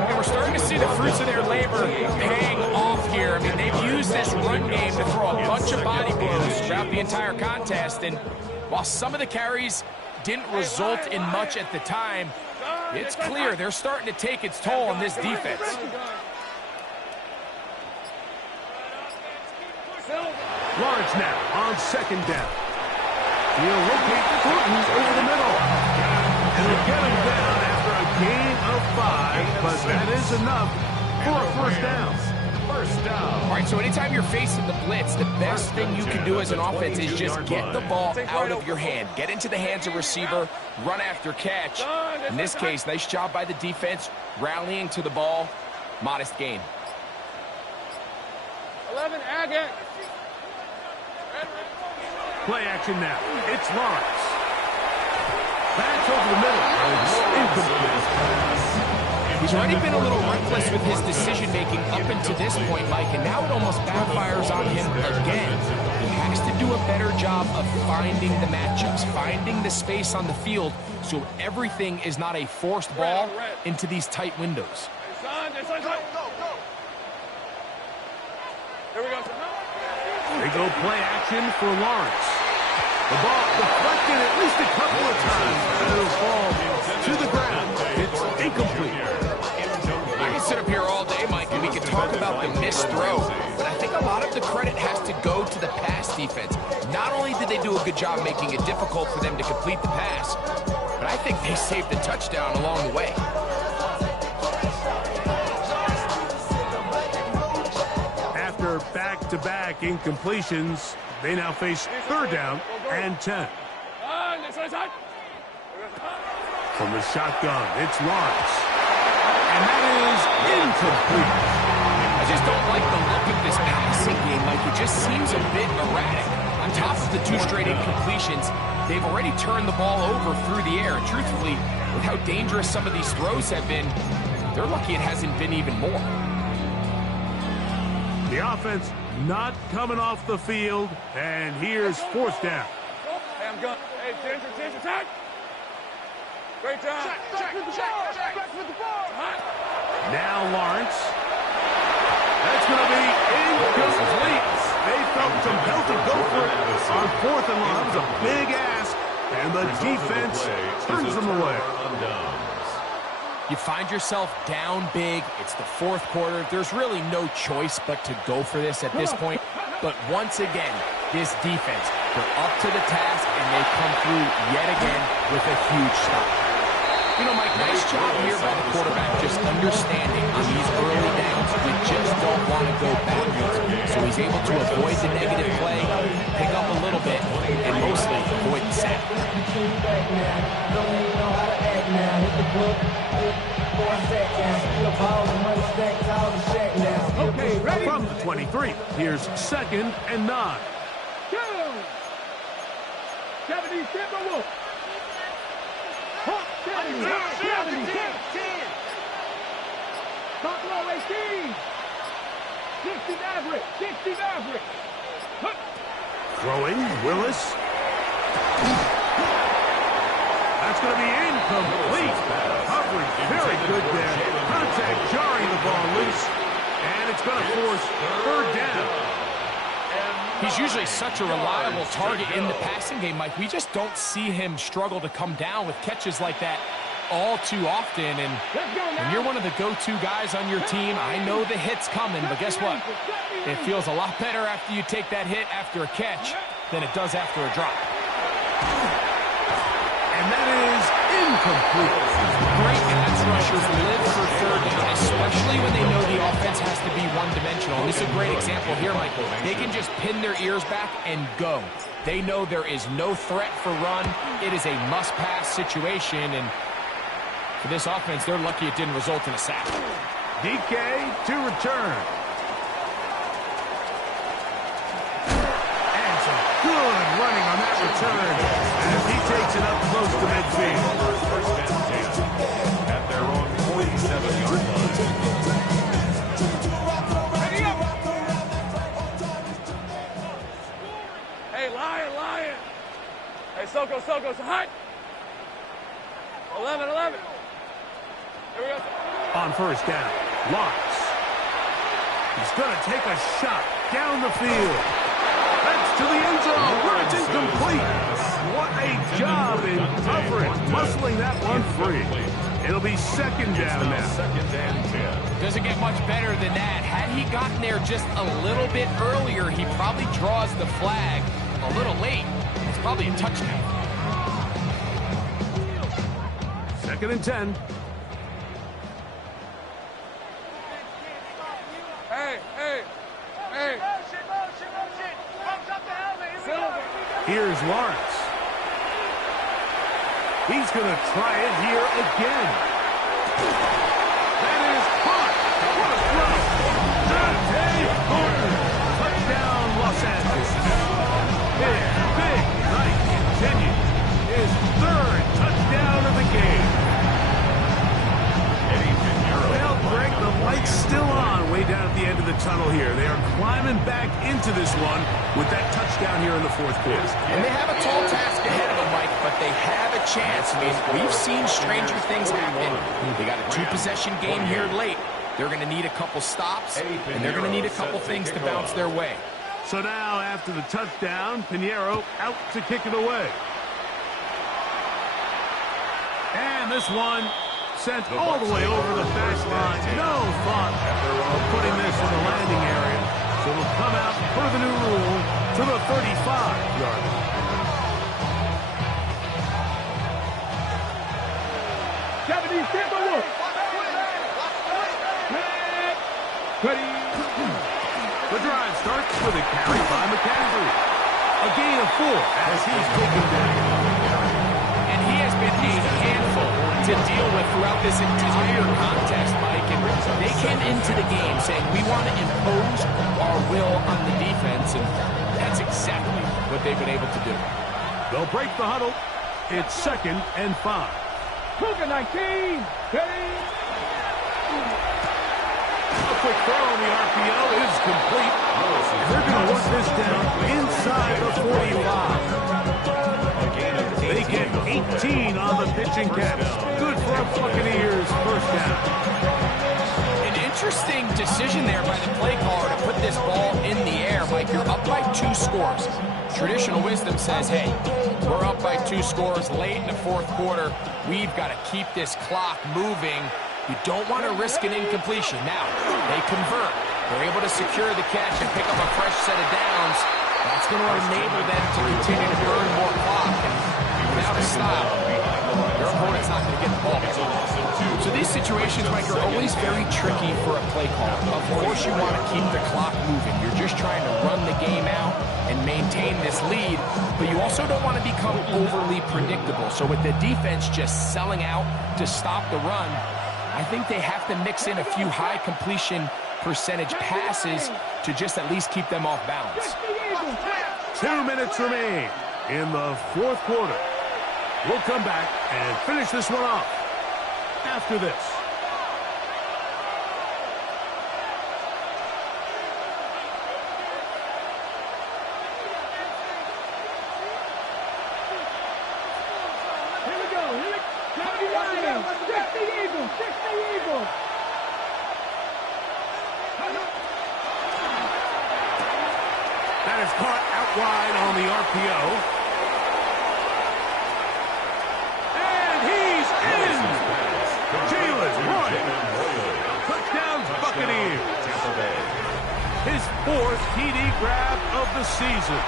And we're starting to see the fruits of their labor paying off here. I mean, they've used this run game to throw a bunch of body blows throughout the entire contest. And while some of the carries didn't result in much at the time, it's clear they're starting to take its toll on this defense. Lawrence now on second down. He'll locate Thornton over the middle. And he'll get him down after a gain of 5, but that is enough for a first down. First down. All right, so anytime you're facing the blitz, the best thing you can do as an offense is just get the ball out of your hand. Get into the hands of receiver, run after catch. In this case, nice job by the defense, rallying to the ball. Modest gain. 11, Agate. Play action now. It's Lawrence. Back over the middle. It's incomplete. He's already been a little reckless with his decision-making up until this point, Mike, and now it almost backfires on him again. He has to do a better job of finding the matchups, finding the space on the field, so everything is not a forced ball into these tight windows. son. This one's up. Go. Here we go, son. They go play action for Lawrence. The ball deflected at least a couple of times. It'll fall to the ground. It's incomplete. I can sit up here all day, Mike, and we can talk about the missed throw, but I think a lot of the credit has to go to the pass defense. Not only did they do a good job making it difficult for them to complete the pass, but I think they saved the touchdown along the way. After back-to-back incompletions, they now face third down and 10. From the shotgun, it's Lawrence. And that is incomplete. I just don't like the look of this passing game. Like, it just seems a bit erratic. On top of the 2 straight incompletions, they've already turned the ball over through the air. And truthfully, with how dangerous some of these throws have been, they're lucky it hasn't been even more. The offense not coming off the field, and here's fourth down. Hey, I'm going. Hey, Ginger, attack! Great job. Check with the ball. Now Lawrence. That's going to be incomplete. They felt compelled to go for it on fourth and long. That was a big ask, and the defense turns them away. You find yourself down big. It's the fourth quarter. There's really no choice but to go for this at this point. But once again, this defense, they're up to the task, and they come through yet again with a huge stop. You know, Mike, nice job here by the quarterback just understanding on these early downs we just don't want to go backwards. So he's able to avoid the negative play, pick up a little bit, and mostly avoid the sack. Okay, ready? From the 23, here's 2nd and 9. 70, Timberwolf. 70, 10. Top low 18. 60 Maverick. Throwing, Willis. That's going to be incomplete. Coverage very good there. Contact jarring the ball loose. And it's going to force third down. He's usually such a reliable target in the passing game, Mike. We just don't see him struggle to come down with catches like that all too often. And when you're one of the go-to guys on your team, I know the hit's coming, but guess what? It feels a lot better after you take that hit after a catch than it does after a drop. And that is incomplete. Great pass rushers live for third down, especially when they know the offense has to be one-dimensional. And this is a great example here, Michael. They can just pin their ears back and go. They know there is no threat for run. It is a must-pass situation, and for this offense, they're lucky it didn't result in a sack. DK to return. And some good running on that return as he takes it up close to midfield. First and 10 at their own 47-yard line. Hey, Lion. Hey, Soko, hot. 11. Here we go. On first down, Lawrence. He's going to take a shot down the field. That's to the end zone where it's incomplete. What a job in coverage, muscling that one free. It'll be second down now. Second and 10. Doesn't get much better than that. Had he gotten there just a little bit earlier, he probably draws the flag a little late. It's probably a touchdown. Second and 10. Hey. Here's Lawrence. He's going to try it here again. That is caught. What a throw. Dante Gordon. Touchdown, Los Angeles. His big night continues. His third touchdown of the game. Well, Greg, the light's still on way down at the end of the tunnel here. They are climbing back into this one with that touchdown here in the fourth quarter. And they have a tall task ahead of them, Mike, but they have a chance. I mean, we've seen stranger things happen. They got a two-possession game here late. They're going to need a couple stops, and they're going to need a couple things to bounce their way. So now, after the touchdown, Pinheiro out to kick it away. And this one sent all the way over the baseline. No thought of putting this in the landing area. So it'll come out per the new rule to the 35-yard line. The drive starts with a carry by McCaffrey. A gain of 4 as he's taken down. And he has been a handful to deal with throughout this entire contest, Mike. And they came into the game saying, we want to impose our will on the defense, and that's exactly what they've been able to do. They'll break the huddle. It's 2nd and 5. Cougar 19. Ready? A quick throw on the RPO is complete. They're going to work this down inside the 45. They get 18 on the pitch and catch. Good for a Buccaneers first down. An interesting decision there by the play caller to put this ball in the air. Mike, you're up by 2 scores. Traditional wisdom says, hey, we're up by 2 scores late in the fourth quarter. We've got to keep this clock moving. You don't want to risk an incompletion. Now, they convert. They're able to secure the catch and pick up a fresh set of downs. That's going to enable them to continue to burn more clock. And without a style, your opponent's not going to get the ball. So these situations, Mike, are always very tricky for a play caller. Of course you want to keep the clock moving. You're just trying to run the game out and maintain this lead, but you also don't want to become overly predictable. So with the defense just selling out to stop the run, I think they have to mix in a few high completion percentage passes to just at least keep them off balance. 2 minutes remain in the fourth quarter. We'll come back and finish this one off after this. That is caught out wide on the RPO. And he's in! Jalen Royal. Touchdown Buccaneers. His 4th TD grab of the season.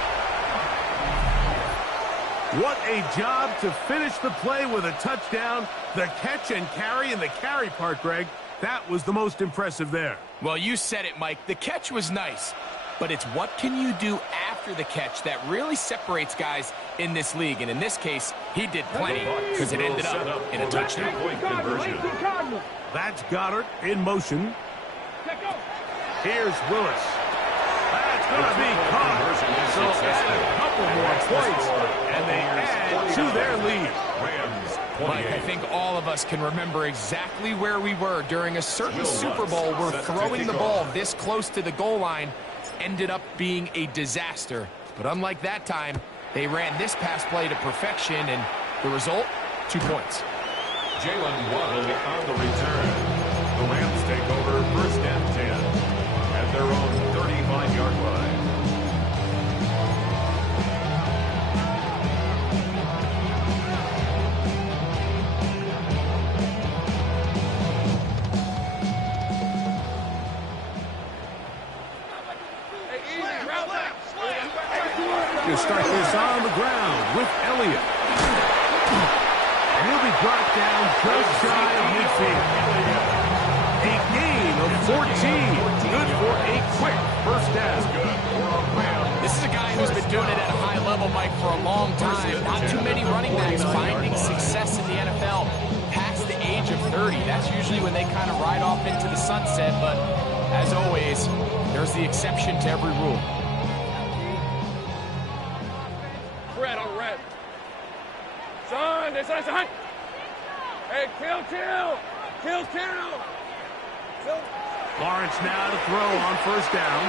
What a job to finish the play with a touchdown. The catch and carry, and the carry part, Greg, that was the most impressive there. Well, you said it, Mike. The catch was nice, but it's what can you do after the catch that really separates guys in this league. And in this case, he did plenty because it ended up in a touchdown. That's Goddard in motion. Here's Willis. That's going to be caught. So add a couple more points, and they add to their lead. Mike, I think all of us can remember exactly where we were during a certain Super Bowl where throwing the ball this close to the goal line ended up being a disaster. But unlike that time, they ran this pass play to perfection, and the result, 2 points. Jalen Waddle on the return. The Rams take over 1st and 10 at their own 35-yard line. To start this on the ground with Elliott. And he'll be brought down just shy of midfield. A gain of 14. Good for a quick first down. This is a guy who's been doing it at a high level, Mike, for a long time. Not too many running backs finding success in the NFL past the age of 30. That's usually when they kind of ride off into the sunset, but as always, there's the exception to every rule. Red on red. Son, they said, son. Hey, kill. Lawrence now to throw on first down.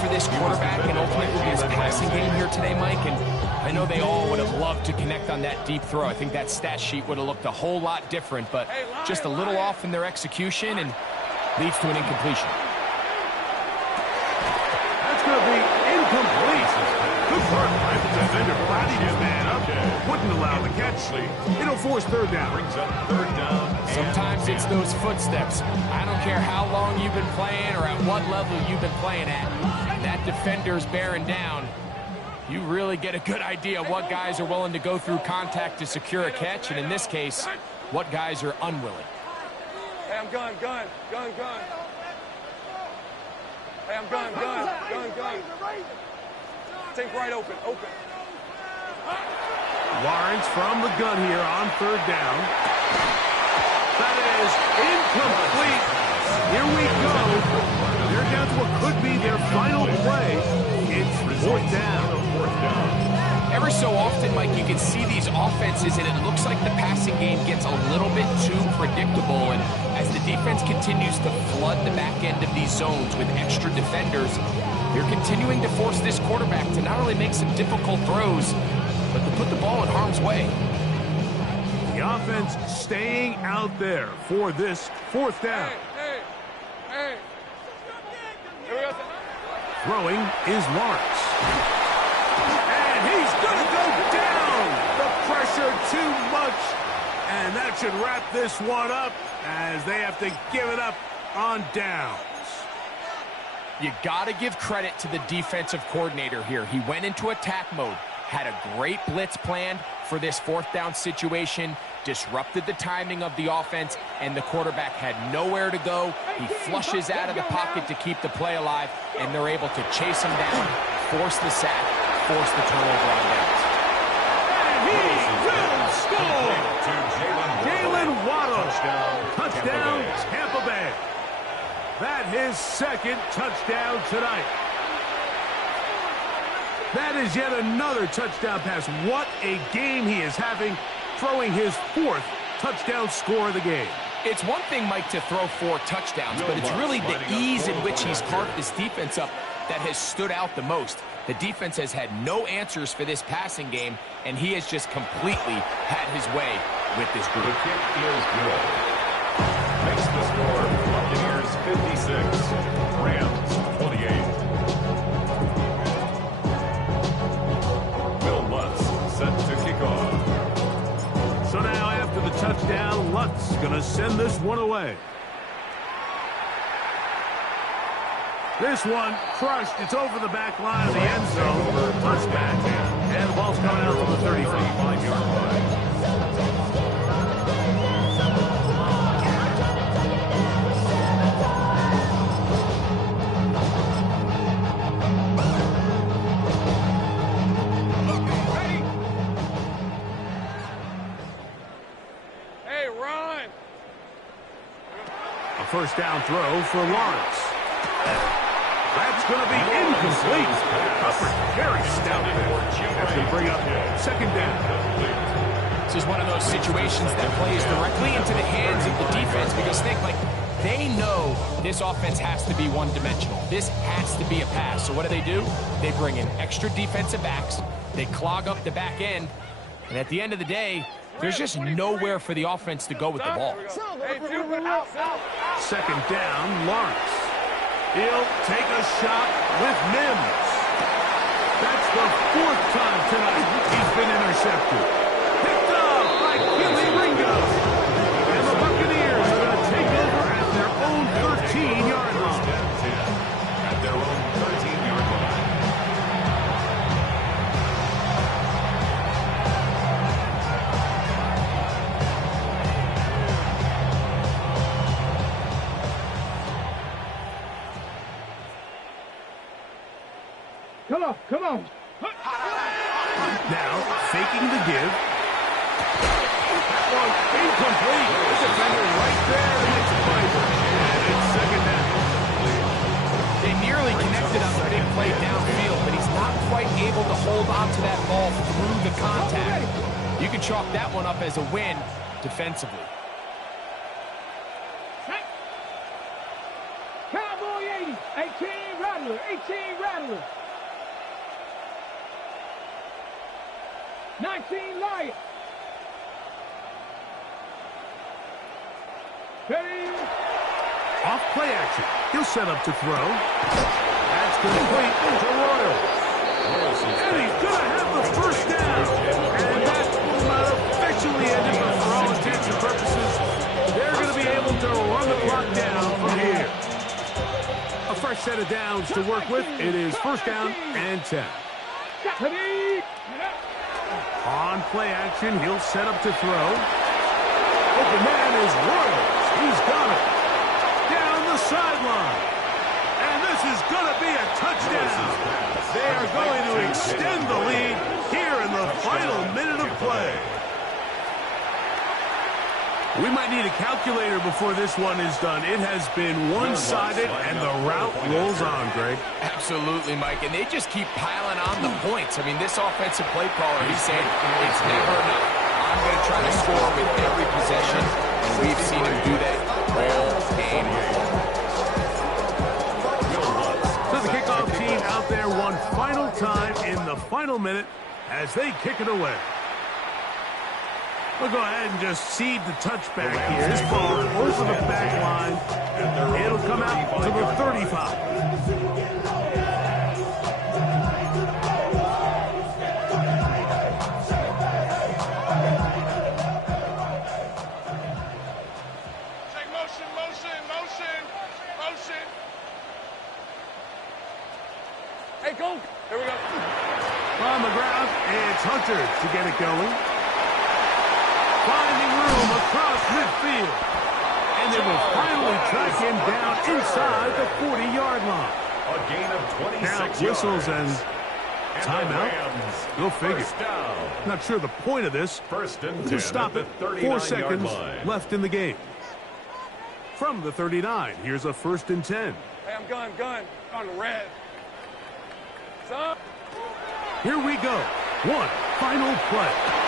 for this quarterback and ultimately his passing game here today, Mike, and I know they all would have loved to connect on that deep throw. I think that stat sheet would have looked a whole lot different, but just a little off in their execution and leads to an incompletion. That's going to be incomplete. Good work by the defender, flatting his man up. Wouldn't allow the catch. It'll force third down. Brings up third down. Sometimes it's those footsteps. I don't care how long you've been playing or at what level you've been playing at. That defender's bearing down. You really get a good idea of what guys are willing to go through contact to secure a catch, and in this case, what guys are unwilling. Hey, I'm gun. Hey, I'm gun. Take right open. Lawrence from the gun here on third down. That is incomplete. Here we go. They're down to what could be their final play. It's fourth down. Every so often, Mike, you can see these offenses, and it looks like the passing game gets a little bit too predictable. And as the defense continues to flood the back end of these zones with extra defenders, they're continuing to force this quarterback to not only make some difficult throws, but to put the ball in harm's way. The offense staying out there for this fourth down. Hey. Here we go. Throwing is Lawrence. And he's going to go down. The pressure too much. And that should wrap this one up as they have to give it up on downs. You got to give credit to the defensive coordinator here. He went into attack mode, had a great blitz planned for this fourth down situation, disrupted the timing of the offense, and the quarterback had nowhere to go. He flushes out of the pocket to keep the play alive, and they're able to chase him down, force the sack, force the turnover on downs. And he will score! Jalen Waddle. Touchdown, Tampa Bay. That his second touchdown tonight. That is yet another touchdown pass. What a game he is having, throwing his fourth touchdown score of the game. It's one thing, Mike, to throw 4 touchdowns, but it's really the ease in which he's carved this defense up that has stood out the most. The defense has had no answers for this passing game, and he has just completely had his way with this group. The kick is good. Makes the score Buccaneers 56, Rams 28. Will Lutz set to kick off. So now after the touchdown, Lutz going to send this one away. This one crushed. It's over the back line of the end zone. Touchback. And the ball's coming out from the 35-yard line. First down throw for Lawrence. That's going to be incomplete. Upper very stout there. That's going to bring up second down. This is one of those situations that plays directly into the hands of the defense because, think, like, they know this offense has to be one-dimensional. This has to be a pass. So what do? They bring in extra defensive backs. They clog up the back end. And at the end of the day, there's just nowhere for the offense to go with the ball. Second down, Lawrence. He'll take a shot with Mims. That's the 4th time tonight he's been intercepted. Picked up by Gilly Ringo. And the Buccaneers are going to take over at their own 13-yard line. At their own 13-yard line. Come on. Now, faking the give. That one incomplete. The defender right there, and it's Piper. And it's second down. They nearly connected on the big play downfield, but he's not quite able to hold on to that ball through the contact. You can chalk that one up as a win defensively. Cowboy 80, 18, ready. Rattler. 18, Rattler. 19, Lion. 10. Off play action. He'll set up to throw. That's complete to Royals. And he's going to have the first down. And that will not officially end it, but for all intents and purposes, they're going to be able to run the clock down from here. A fresh set of downs to work with. It is first down and 10. On play action, he'll set up to throw. Open man is Royals. He's got it. Down the sideline. And this is going to be a touchdown. They are going to extend the lead here in the final minute of play. We might need a calculator before this one is done. It has been one-sided, and the route rolls on, Greg. Absolutely, Mike, and they just keep piling on the points. I mean, this offensive play caller, he's saying it's never enough. I'm going to try to score with every possession, and we've seen him do that all game. So the kickoff team out there one final time in the final minute as they kick it away. We'll go ahead and just seed the touchback here. This ball over the back line. It'll come out to the 35. Take motion, motion, motion, motion. Hey, go. Here we go. On the ground, it's Hunter to get it going. Finding room across midfield. And they will finally track him down inside the 40-yard line. A gain of 26 Now whistles and timeout. Go figure. Not sure the point of this. First and 10 We'll stop it. 4 seconds left in the game. From the 39, here's a first and 10. Hey, I'm gun. On the red. Son. Here we go. One final play.